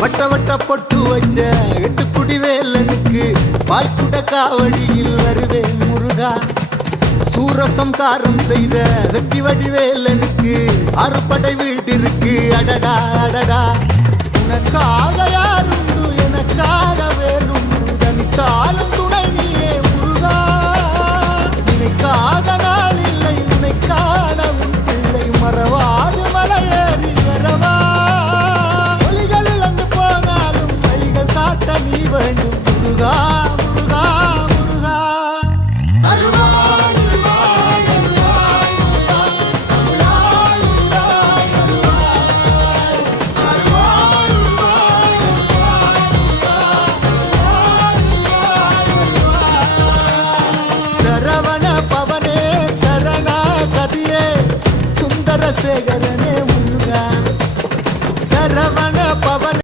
வட்ட வட்ட பொட்டு வச்ச எட்டுக்குடி வேலனுக்கு பால்குட காவடியில் வருவேன் முருகா. சூரசம் காரம் செய்த வெற்றி வடிவேலனுக்கு அறுபடை வீட்டிற்கு அடடா அடடா.